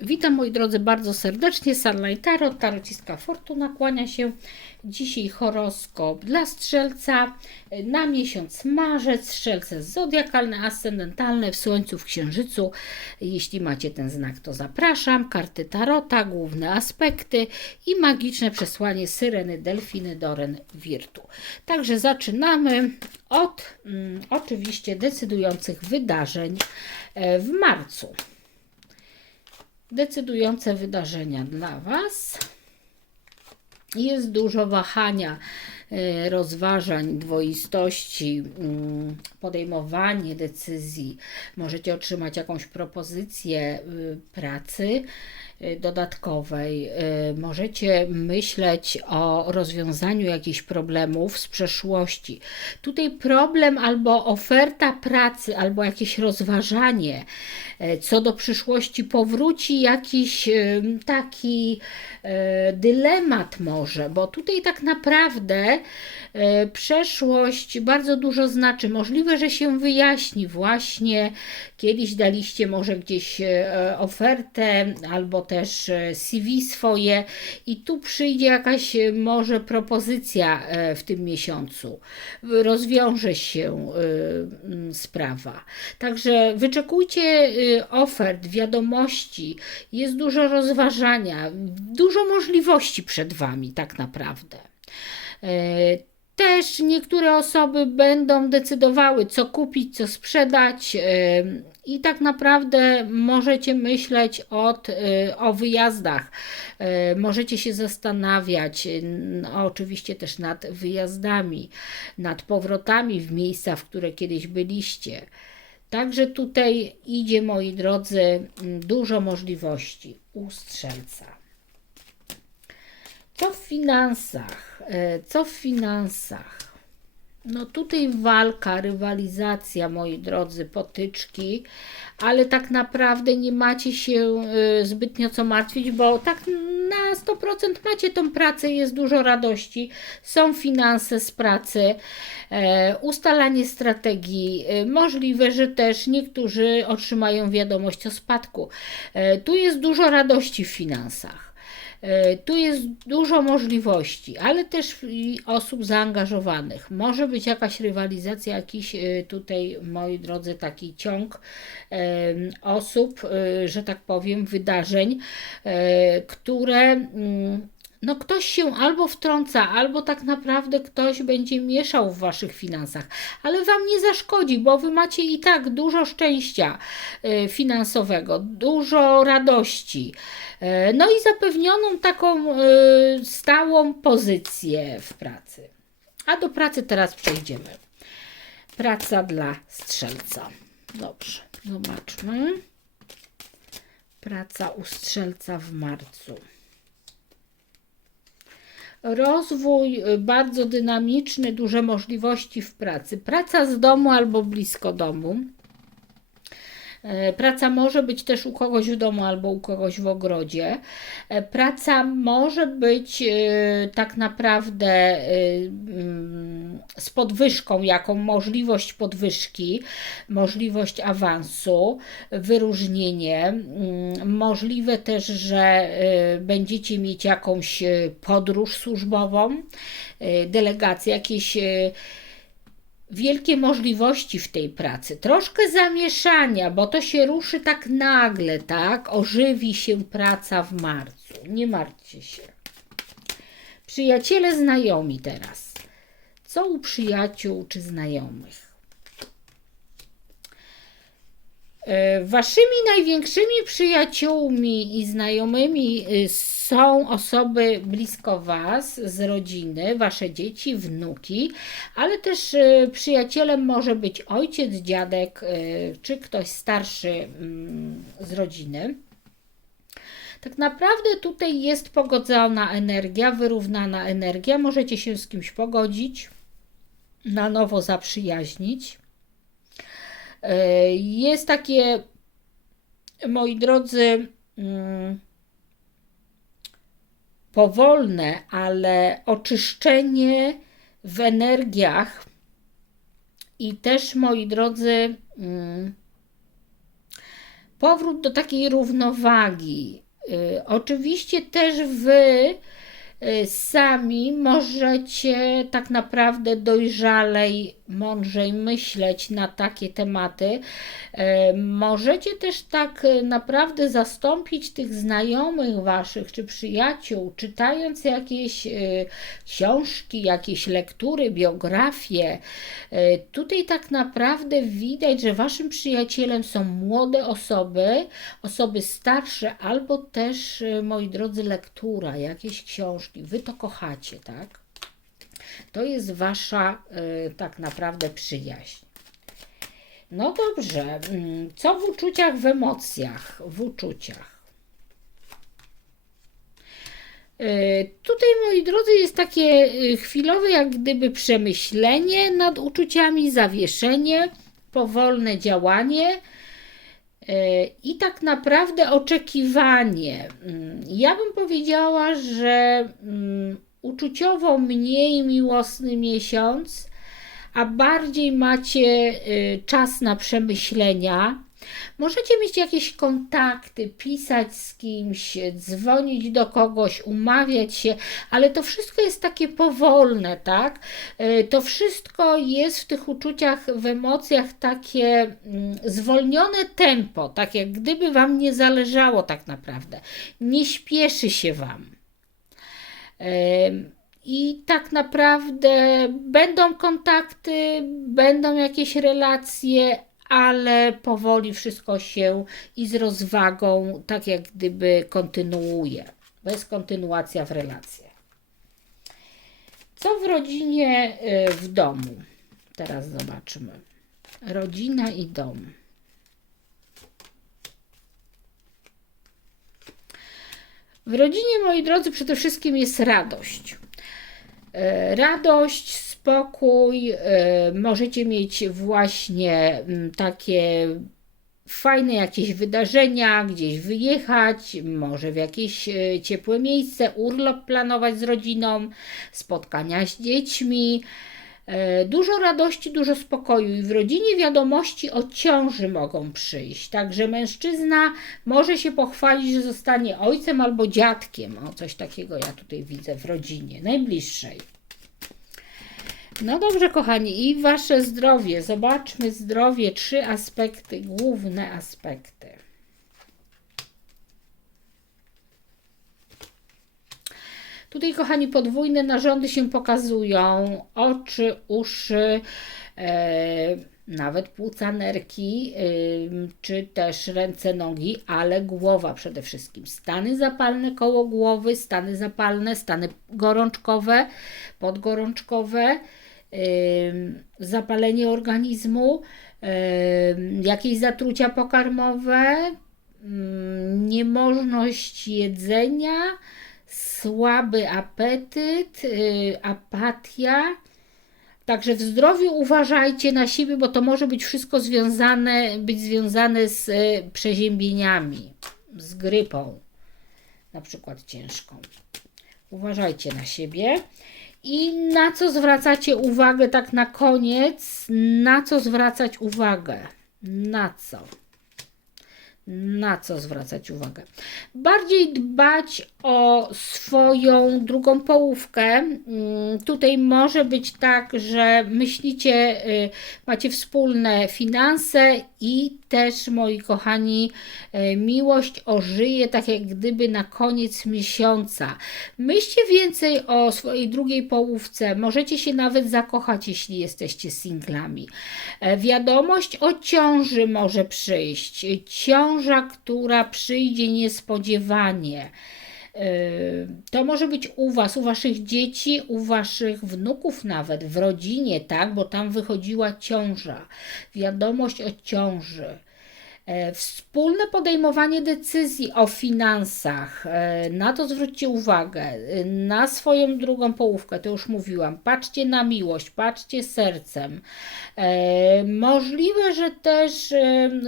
Witam moi drodzy bardzo serdecznie. Sunlight Tarot, tarociska Fortuna kłania się. Dzisiaj horoskop dla Strzelca na miesiąc marzec. Strzelce zodiakalne, ascendentalne w Słońcu, w Księżycu. Jeśli macie ten znak, to zapraszam. Karty Tarota, główne aspekty i magiczne przesłanie Syreny, Delfiny, Doren, Wirtu. Także zaczynamy od mm, oczywiście decydujących wydarzeń e, w marcu decydujące wydarzenia dla Was. Jest dużo wahania, e, rozważań, dwoistości, mm, podejmowanie decyzji. Możecie otrzymać jakąś propozycję y, pracy y, dodatkowej. Y, Możecie myśleć o rozwiązaniu jakichś problemów z przeszłości. Tutaj problem albo oferta pracy, albo jakieś rozważanie e, co do przyszłości powróci jakiś taki dylemat może, bo tutaj tak naprawdę przeszłość bardzo dużo znaczy. Możliwe, że się wyjaśni właśnie kiedyś daliście może gdzieś ofertę albo też CV swoje i tu przyjdzie jakaś może propozycja w tym miesiącu. Rozwiąże się sprawa. Także wyczekujcie ofert, wiadomości, jest dużo rozważania, dużo możliwości przed Wami, tak naprawdę. Też niektóre osoby będą decydowały, co kupić, co sprzedać, i tak naprawdę możecie myśleć od, o wyjazdach. Możecie się zastanawiać, no, oczywiście też nad wyjazdami, nad powrotami w miejsca, w które kiedyś byliście. Także tutaj idzie, moi drodzy, dużo możliwości u strzelca. Co w finansach? E, co w finansach? No tutaj walka, rywalizacja, moi drodzy, potyczki, ale tak naprawdę nie macie się y, zbytnio co martwić, bo tak na 100% macie tą pracę, jest dużo radości, są finanse z pracy, e, ustalanie strategii, e, możliwe, że też niektórzy otrzymają wiadomość o spadku. E, tu jest dużo radości w finansach. E, tu jest dużo możliwości, ale też osób zaangażowanych. Może być jakaś rywalizacja, jakiś e, tutaj, moi drodzy, taki ciąg e, osób, że tak powiem, wydarzeń, które mm, no ktoś się albo wtrąca, albo tak naprawdę ktoś będzie mieszał w waszych finansach, ale wam nie zaszkodzi, bo wy macie i tak dużo szczęścia y, finansowego, dużo radości, y, no i zapewnioną taką y, stałą pozycję w pracy. A do pracy teraz przejdziemy. Praca dla strzelca. Dobrze, zobaczmy. Praca u strzelca w marcu rozwój y, bardzo dynamiczny, duże możliwości w pracy. Praca z domu albo blisko domu. E, praca może być też u kogoś w domu albo u kogoś w ogrodzie. E, praca może być e, tak naprawdę mm, z podwyżką, jaką możliwość podwyżki, możliwość awansu, wyróżnienie. Mm, możliwe też, że będziecie mieć jakąś podróż służbową, delegację, jakieś wielkie możliwości w tej pracy, troszkę zamieszania, bo to się ruszy tak nagle, tak? Ożywi się praca w marcu. Nie martwcie się. Przyjaciele, znajomi teraz. Co u przyjaciół czy znajomych? E, waszymi największymi przyjaciółmi i znajomymi y, są osoby blisko Was, z rodziny, Wasze dzieci, wnuki, ale też y, przyjacielem może być ojciec, dziadek y, czy ktoś starszy mm, z rodziny. Tak naprawdę tutaj jest pogodzona energia, wyrównana energia. Możecie się z kimś pogodzić, na nowo zaprzyjaźnić. Y, jest takie, moi drodzy, mm, powolne, ale oczyszczenie w energiach i też, moi drodzy, mm, powrót do takiej równowagi. Y, Oczywiście też wy y, sami możecie tak naprawdę dojrzalej, mądrzej myśleć na takie tematy. Y, Możecie też tak y, naprawdę zastąpić tych znajomych waszych czy przyjaciół, czytając jakieś y, książki, jakieś lektury, biografie. Tutaj tak naprawdę widać, że waszym przyjacielem są młode osoby, osoby starsze, albo też, moi drodzy, lektura, jakieś książki. Wy to kochacie, tak? To jest wasza y, tak naprawdę przyjaźń. No dobrze, mm, co w uczuciach, w emocjach, w uczuciach? Y, Tutaj, moi drodzy, jest takie y, chwilowe, jak gdyby przemyślenie nad uczuciami, zawieszenie, powolne działanie i tak naprawdę oczekiwanie. Mm, Ja bym powiedziała, że mm, uczuciowo mniej miłosny miesiąc, a bardziej macie y, czas na przemyślenia. Możecie mieć jakieś kontakty, pisać z kimś, dzwonić do kogoś, umawiać się, ale to wszystko jest takie powolne, tak? Y, To wszystko jest w tych uczuciach, w emocjach takie mm, zwolnione tempo, tak jak gdyby Wam nie zależało tak naprawdę. Nie śpieszy się Wam. I tak naprawdę będą kontakty, będą jakieś relacje, ale powoli wszystko się i z rozwagą, tak jak gdyby kontynuuje. Bo jest kontynuacja w relacjach. Co w rodzinie, y, w domu? Teraz zobaczymy. Rodzina i dom. W rodzinie, moi drodzy, przede wszystkim jest radość. E, Radość, spokój, e, możecie mieć właśnie mm, takie fajne jakieś wydarzenia, gdzieś wyjechać, może w jakieś e, ciepłe miejsce, urlop planować z rodziną, spotkania z dziećmi. E, Dużo radości, dużo spokoju i w rodzinie wiadomości o ciąży mogą przyjść. Także mężczyzna może się pochwalić, że zostanie ojcem albo dziadkiem. O, coś takiego ja tutaj widzę w rodzinie najbliższej. No dobrze, kochani, i wasze zdrowie. Zobaczmy zdrowie, trzy aspekty, główne aspekty. Tutaj, kochani, podwójne narządy się pokazują. Oczy, uszy, e, nawet płuca, nerki, czy też ręce, nogi, ale głowa przede wszystkim. Stany zapalne koło głowy, stany zapalne, stany gorączkowe, podgorączkowe, zapalenie organizmu, jakieś zatrucia pokarmowe, niemożność jedzenia, słaby apetyt, y, apatia. Także w zdrowiu uważajcie na siebie, bo to może być wszystko związane, być związane z y, przeziębieniami, z grypą, na przykład ciężką. Uważajcie na siebie. I na co zwracacie uwagę tak na koniec? Na co zwracać uwagę? Na co? Na co zwracać uwagę. Bardziej dbać o swoją drugą połówkę. Mm, Tutaj może być tak, że myślicie, y, macie wspólne finanse i też, moi kochani, y, miłość ożyje tak jak gdyby na koniec miesiąca. Myślcie więcej o swojej drugiej połówce. Możecie się nawet zakochać, jeśli jesteście singlami. E, Wiadomość o ciąży może przyjść. Ciąża, która przyjdzie niespodziewanie. Yy, To może być u Was, u Waszych dzieci, u Waszych wnuków nawet, w rodzinie, tak? Bo tam wychodziła ciąża. Wiadomość o ciąży. E, Wspólne podejmowanie decyzji o finansach, e, na to zwróćcie uwagę, e, na swoją drugą połówkę, to już mówiłam. Patrzcie na miłość, patrzcie sercem. Możliwe, że też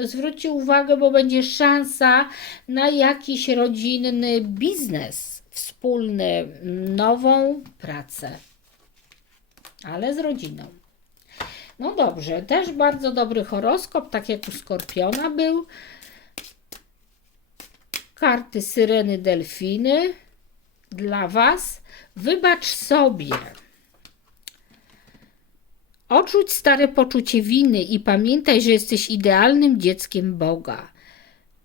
zwróćcie uwagę, bo będzie szansa na jakiś rodzinny biznes wspólny, nową pracę, ale z rodziną. No dobrze, też bardzo dobry horoskop, tak jak u Skorpiona był. karty Syreny Delfiny dla Was. Wybacz sobie. Odrzuć stare poczucie winy i pamiętaj, że jesteś idealnym dzieckiem Boga.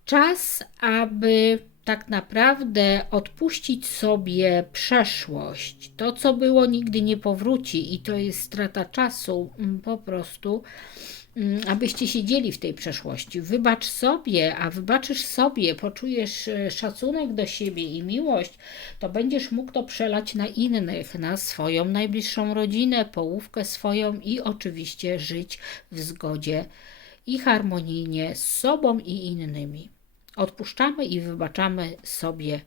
Czas, aby tak naprawdę odpuścić sobie przeszłość. To, co było, nigdy nie powróci i to jest strata czasu mm, po prostu, mm, abyście siedzieli w tej przeszłości. Wybacz sobie, a wybaczysz sobie, poczujesz e, szacunek do siebie i miłość, to będziesz mógł to przelać na innych, na swoją najbliższą rodzinę, połówkę swoją i oczywiście żyć w zgodzie i harmonijnie z sobą i innymi. Odpuszczamy i wybaczamy sobie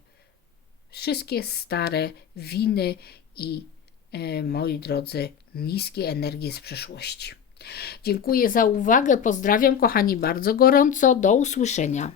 wszystkie stare winy i, e, moi drodzy, niskie energie z przeszłości. Dziękuję za uwagę, pozdrawiam kochani bardzo gorąco, do usłyszenia.